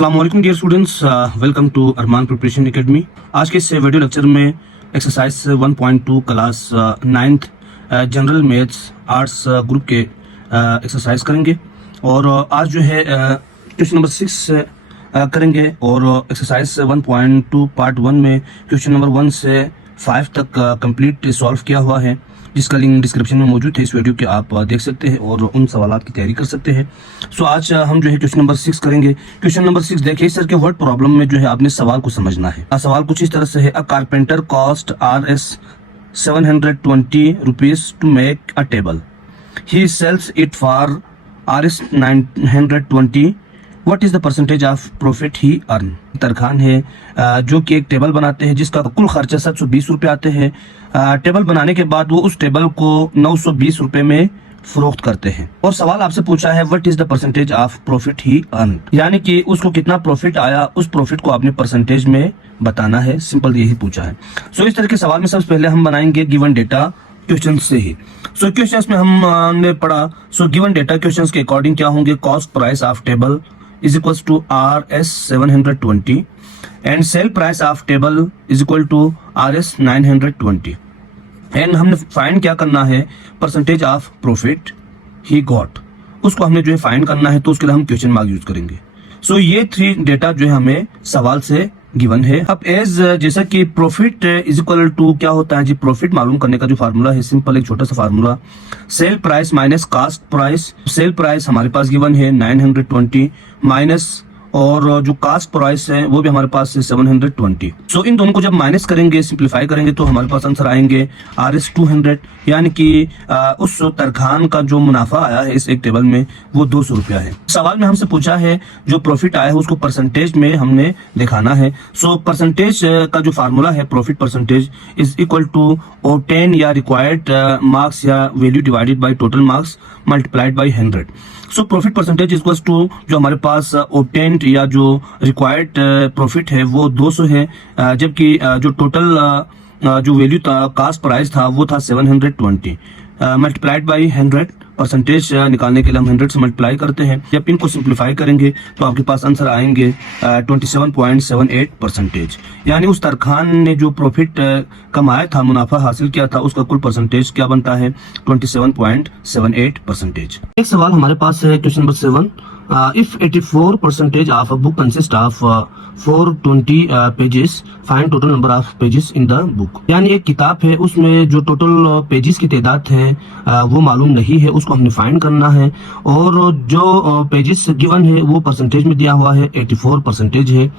अस्सलाम वालेकुम dear students, welcome to Arman preparation academy. आज के इस वीडियो लेक्चर में exercise 1.2 class 9th general maths arts group के एक्सरसाइज करेंगे और आज जो है क्वेश्चन नंबर 6 करेंगे और एक्सरसाइज 1.2 पार्ट 1 में क्वेश्चन नंबर 1 से 5 तक कंप्लीट सॉल्व किया हुआ है, जिसका लिंक डिस्क्रिप्शन में मौजूद है। इस वीडियो के आप देख सकते हैं और उन सवालात की तैयारी कर सकते हैं। सो आज हम जो है क्वेश्चन नंबर 6 करेंगे। क्वेश्चन नंबर 6 देखिए, सर के वर्ड प्रॉब्लम में जो है आपने सवाल को समझना है। सवाल कुछ इस तरह से है, a carpenter cost Rs 720 rupees to make a table, he sells it for Rs 920, what is the percentage of profit he earn. तरखान है जो कि एक टेबल बनाते हैं जिसका कुल खर्चा 720 रुपये आते हैं। टेबल बनाने के बाद वो उस टेबल को 920 रुपये में फरोख्त करते हैं और सवाल आपसे पूछा है what is the percentage of profit he earn, यानी कि उसको कितना प्रॉफिट आया, उस प्रॉफिट को आपने परसेंटेज में बताना है। सिंपल यही पूछा है। सो इस तरह के सवाल में सबसे पहले हम बनाएंगे गिवन डेटा क्वेश्चन से ही। सो क्वेश्चंस में हमने पढ़ा, सो गिवन डेटा क्वेश्चंस के अकॉर्डिंग क्या होंगे, cost price of table is equals to Rs 720 and sell price of table is equal to Rs 920 and हमने फाइंड क्या करना है, percentage of profit he got, उसको हमने जो है फाइंड करना है, तो उसके लिए हम क्वेश्चन मार्क यूज करेंगे। सो ये 3 डेटा जो है हमें सवाल से गिवन है। अब एज जैसा कि प्रॉफिट इज इक्वल टू क्या होता है जी, प्रॉफिट मालूम करने का जो फार्मूला है, सिंपल एक छोटा सा formula, sale price minus cost price. Sale price हमारे पास गिवन है 920 माइनस और जो कास्ट प्राइस है वो भी हमारे पास है 720। सो इन दोनों को जब माइनस करेंगे, सिंप्लीफाई करेंगे, तो हमारे पास आंसर आएंगे Rs 200, यानी कि उस तरखान का जो मुनाफा आया है इस एक टेबल में वो 200 रुपया है। सवाल में हमसे पूछा है जो प्रॉफिट आया है उसको परसेंटेज में हमने दिखाना है। सो परसेंटेज का जो फार्मूला है, profit percentage is equal to obtain या रिक्वायर्ड मार्क्स या value divided by total marks multiplied by 100। So profit percentage equals to जो हमारे पास ऑब्टेन्ड या जो रिक्वायर्ड प्रॉफिट है वो 200 है, जबकि जो टोटल जो वैल्यू था, कास्ट प्राइस था, वो था 720 मल्टीप्लाइड बाई 100। परसेंटेज निकालने के लिए हम 100 से मल्टीप्लाई करते हैं। जब इनको सिंप्लीफाई करेंगे तो आपके पास आंसर आएंगे 27.78%, यानी उस तरखान ने जो प्रॉफिट कमाया था, मुनाफा हासिल किया था, उसका कुल परसेंटेज क्या बनता है, 27.78%। एक सवाल हमारे पास है question number 7, if 84% of a book consists of 420 pages, find total number of pages in the book। यानी एक किताब है, उसमें जो टोटल पेजेस की तादाद है वो मालूम नहीं है, उसको हमने फाइंड करना है और जो पेजेस गिवन है वो परसेंटेज में दिया हुआ है 84% है,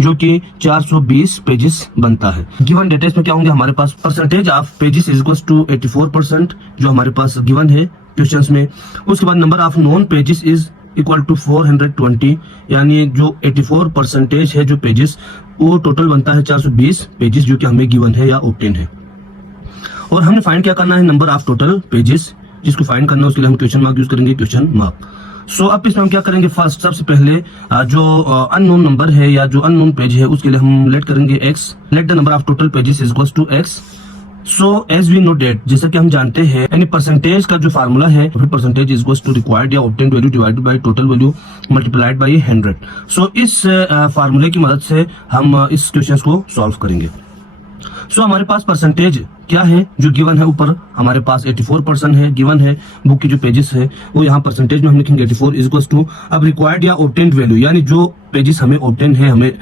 जो कि 420 पेजेस बनता है। गिवन डेटा में क्या होंगे हमारे पास, percentage of pages is equals to 84% जो हमारे पास गिवन है क्वेश्चंस में। उसके बाद number of non pages is equal to 420, यानी जो 84% है जो पेजेस, वो टोटल बनता है 420 पेजेस, जो कि हमें गिवन है या ऑब्टेन है। और हमने फाइंड क्या करना है, नंबर ऑफ टोटल पेजेस, जिसको फाइंड करना है उसके लिए हम क्वेश्चन मार्क यूज करेंगे, क्वेश्चन मार्क। सो अब इसमें हम क्या करेंगे, फर्स्ट सबसे पहले जो अननोन नंबर है या जो अननोन पेज है उसके लिए हम लेट करेंगे x, let the number of total pages is equals to x। So as we know that, जैसा कि हम जानते हैं, यानी परसेंटेज का जो फार्मूला है, percentage is equals to required या obtained value divided by total value multiplied by 100। So इस फार्मूले की मदद से हम इस क्वेश्चन को सॉल्व करेंगे। सो हमारे पास परसेंटेज क्या है जो गिवन है, ऊपर हमारे पास 84% है गिवन है, बुक की जो पेजेस है वो यहाँ परसेंटेज में हम लिखेंगे 84 इज इक्वल्स टू, अब रिक्वायर्ड या ऑब्टेन्ड वैल्यू, यानी जो पेजेस हमें ऑब्टेन है, हमें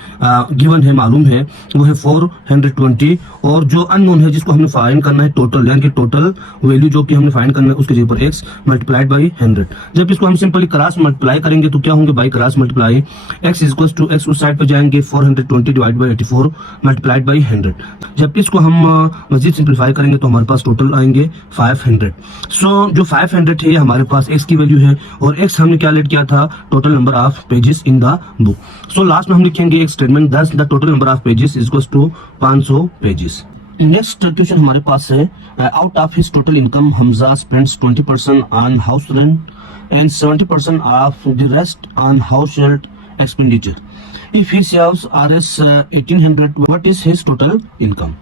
गिवन है, मालूम है, वो है 420, और जो अननोन है जिसको हमने फाइंड करना है टोटल, यानी कि टोटल वैल्यू जो कि हमने फाइंड करना है उसके जगह पर x मल्टीप्लाइड बाई 100। जब इसको हम सिंपली क्रॉस मल्टीप्लाई करेंगे तो क्या होंगे, by cross multiply, x is equals to x उस साइड पर जाएंगे, 420 डिवाइड बाई 84 मल्टीप्लाइड बाई 100। जब इसको हम मजीद सिंप्लीफाई करेंगे तो हमारे पास टोटल आएंगे 500। सो जो 500 है हमारे पास x की वैल्यू है और x हमने क्या लेट किया था, total number of pages in the book. So last में हम लिखेंगे एक statement, thus the total number of pages is equals to 500 pages. Next question हमारे पास है, out of his total income Hamza spends 20% on house rent and 70% of the rest on house health expenditure. If he saves Rs 1800, what is his total income.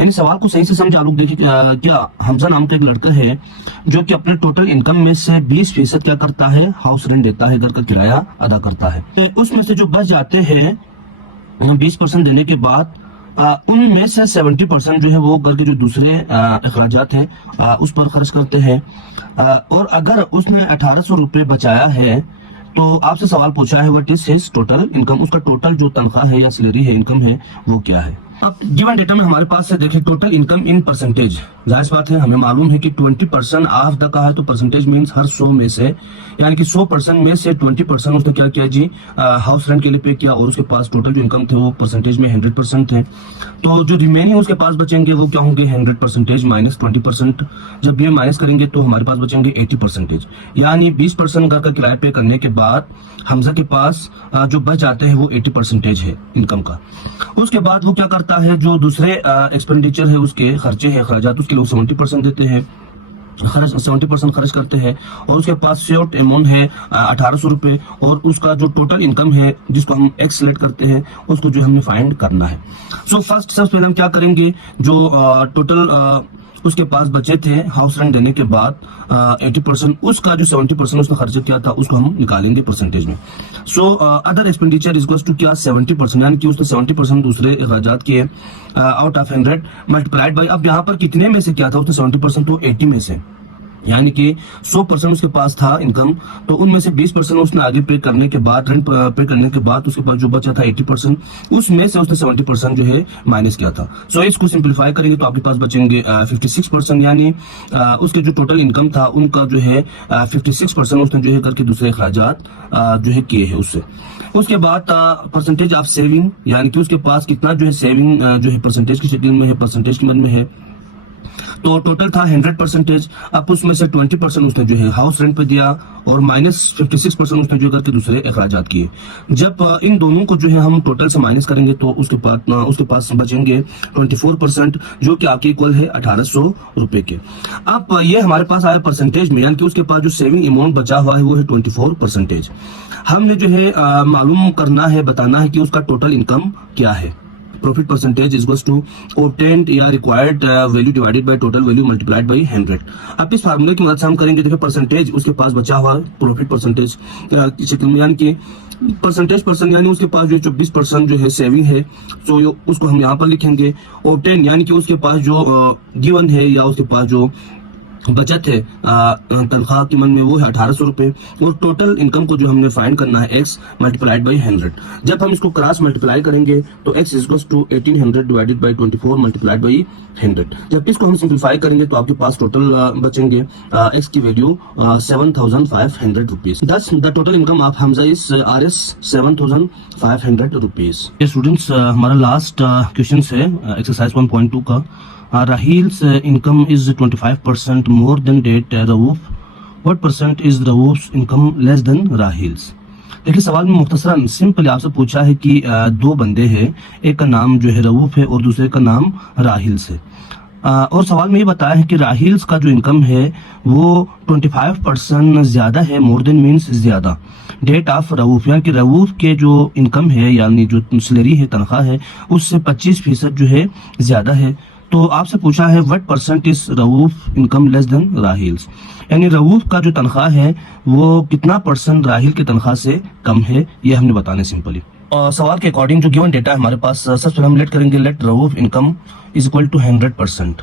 यानी सवाल को सही से समझ आप लोग देखिए, क्या हमजा नाम का एक लड़का है जो कि अपने टोटल इनकम में से 20% क्या करता है, हाउस रेंट देता है, घर का किराया अदा करता है। तो उसमें से जो बच जाते हैं 20% देने के बाद उनमें से 70% जो है वो घर के जो दूसरे अखराजात हैं उस पर खर्च करते हैं। और अगर उसने 1800 रुपये बचाया है तो आपसे सवाल पूछा है what is his total income, उसका टोटल जो तनख्वाह है या सैलरी है, इनकम है, वो क्या है। अब गिवन डेटा में हमारे पास है, देखिए टोटल इनकम इन परसेंटेज, जाहिर बात है हमें मालूम है कि 20% ऑफ द कहा है तो परसेंटेज मींस हर 100 में से, यानी कि 100% में से 20% उसने क्या किया जी, हाउस रेंट के लिए पे किया, और उसके पास टोटल जो इनकम थे वो परसेंटेज में 100% थे। तो जो रिमेनिंग उसके पास बचेंगे वो क्या होंगे, 100% माइनस 20%। जब ये माइनस करेंगे तो हमारे पास बचेंगे 80%, यानी 20% घर का किराया पे करने के बाद हमजा के पास जो बच जाते हैं वो 80% है इनकम का। उसके बाद वो क्या करता है, जो दूसरे एक्सपेंडिचर है, उसके खर्चे हैं, अखराजात, उसके लोग 70% देते हैं, 70% खर्च करते हैं, और उसके पास सेव्ड अमाउंट है 1800 रुपये, और उसका जो टोटल इनकम है जिसको हम एक्स सिलेक्ट करते हैं उसको जो हमने फाइंड करना है। सो फर्स्ट सबसे पहले हम क्या करेंगे, जो टोटल उसके पास बचे थे हाउस रेंट देने के बाद 80%, उसका जो 70% उसने खर्चा किया था उसको हम निकालेंगे परसेंटेज में। So other expenditure equals to क्या, 70%, यानी कि उसने 70% दूसरे अखराजात किए आउट ऑफ 100 मल्टीप्लाइड बाई, अब यहाँ पर कितने में से क्या था, उसने 70% तो 80 में से, यानी कि 100% उसके पास था इनकम, तो उनमें से 20% उसने आगे पे करने के बाद, रेंट पे करने के बाद उसके पास जो बचा था 80%, उसमें से उसने 70% जो है माइनस किया था। सो इसको सिंप्लीफाई करेंगे तो आपके पास बचेंगे 56%, यानी उसके जो टोटल इनकम था उनका जो है 56% उसने जो है करके दूसरे अखराजात जो है किए हैं उससे। उसके बाद परसेंटेज ऑफ सेविंग, यानी कि उसके पास कितना जो है सेविंग जो है परसेंटेज की शक्ल में है, परसेंटेज की मद में है, तो टोटल था 100%। अब उसमें से 20% उसने जो है हाउस रेंट पे दिया, और माइनस 56% उसने जो करके दूसरे अखराजात किए। जब इन दोनों को जो है हम टोटल से माइनस करेंगे तो उसके पास बचेंगे 24%, जो कि आपके इक्वल है 1800 रुपए के। अब ये हमारे पास आया परसेंटेज में, यानी कि उसके पास जो सेविंग अमाउंट बचा हुआ है वो है 24%। हमने जो है मालूम करना है, बताना है कि उसका टोटल इनकम क्या है। Profit percentage equals to obtained या required value divided by total value multiplied by 100। अब इस फार्मूले की मदद से हम करेंगे, देखिए परसेंटेज उसके पास बचा हुआ प्रॉफिट परसेंटेज की शक्ल में, यानी कि परसेंटेज यानी उसके पास जो 24% जो है सेविंग है, तो उसको हम यहाँ पर लिखेंगे। ऑब्टेन्ड यानी कि उसके पास जो गिवन है या उसके पास जो बचत है तनख्वाह की मन में वो है 1800 रुपए, और टोटल इनकम को जो हमने फाइंड करना है x मल्टीप्लाइड बाई 100। जब हम इसको क्रॉस मल्टीप्लाई करेंगे तो x equals to 1800 divided by 24 multiplied by 100। जब इसको हम सिंप्लीफाई करेंगे तो आपके पास टोटल बचेंगे x की value 7500 rupees. Thus the total income of Hamza is RS 7500 rupees. ये स्टूडेंट्स हमारा लास्ट क्वेश्चन है एक्सरसाइज 1.2 का। Rahil's income is 25% more than date Rauf. What percent is Rauf's income less than Rahil's? देखिए सवाल में मुख्तसरन simple आपसे पूछा है कि दो बंदे हैं, एक का नाम जो है रऊफ है और दूसरे का नाम राहिल्स है, और सवाल में ये बताया है कि राहिल्स का जो इनकम है वो 25% ज्यादा है, मोर देन मीन्स ज्यादा, डेट ऑफ रऊफ, यानी कि रऊफ के जो इनकम है यानी जो सैलरी है, तनख्वाह है, उससे 25% जो है ज्यादा है। तो आपसे पूछा है what percent is Rauf income less than Rahil's, यानी रऊफ का जो तनख्वाह है वो कितना परसेंट राहिल की तनख्वाह से कम है, ये हमने बताने सिंपली। सवाल के अकॉर्डिंग जो गिवन डेटा है हमारे पास, सबसे पहले हम लेट करेंगे let Rauf income is equal to 100%,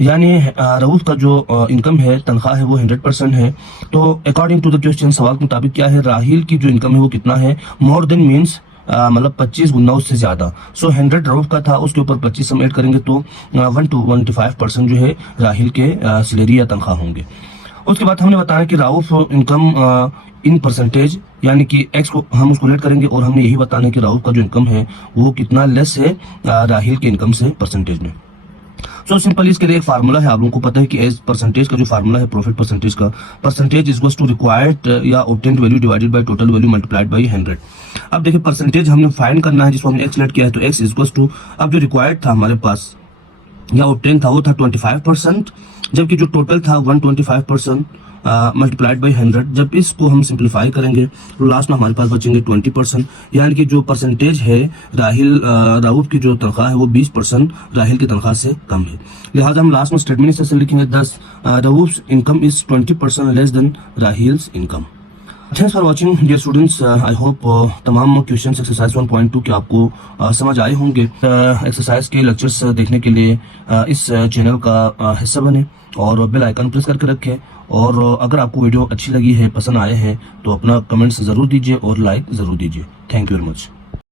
यानी रऊफ का जो इनकम है, तनख्वाह है, वो 100% है। तो अकॉर्डिंग टू द क्वेश्चन सवाल के मुताबिक क्या है, राहिल की जो इनकम है वो कितना है, मोर देन मीन्स मतलब 25 गुना उससे ज्यादा। सो 100 रऊफ का था, उसके ऊपर 25 हम ऐड करेंगे तो 125% जो है राहिल के सैलरी या तनख्वाह होंगे। उसके बाद हमने बताया कि रऊफ इनकम इन परसेंटेज, यानी कि एक्स को हम उसको लेट करेंगे और हमने यही बताना है कि रऊफ का जो इनकम है वो कितना लेस है राहिल के इनकम से परसेंटेज में। सो सिंपल इसके लिए एक फार्मूला है, आप लोगों को पता है कि एज परसेंटेज का जो फार्मूला है प्रॉफिट परसेंटेज का, परसेंटेज इक्वल्स टू रिक्वायर्ड या obtained value divided by total value multiplied by 100। अब देखिए परसेंटेज हमने फाइंड करना है जिसको हमने एक्स लेट किया है, तो एक्स इक्वल्स टू, अब जो रिक्वायर्ड था हमारे पास या ऑब्टेन था वो था 25%, जबकि जो टोटल था 125%, मल्टीप्लाइड बाई 100। जब इसको हम सिंप्लीफाई करेंगे तो लास्ट में हमारे पास बचेंगे 20%, यानी कि जो परसेंटेज है राउफ की जो तनख्वाह है वो 20% राहिल की तनख्वाह से कम है। लिहाजा हम लास्ट में स्टेटमेंट से लिखेंगे दस Rauf's income is 20% less than Rahil's income. Thanks for watching dear students. I hope तमाम क्वेश्चन एक्सरसाइज 1.2 के आपको समझ आए होंगे। एक्सरसाइज के लेक्चर्स देखने के लिए इस चैनल का हिस्सा बने और बेल आइकन प्रेस करके रखें। और अगर आपको वीडियो अच्छी लगी है, पसंद आए हैं, तो अपना कमेंट्स ज़रूर दीजिए और लाइक ज़रूर दीजिए। Thank you very much.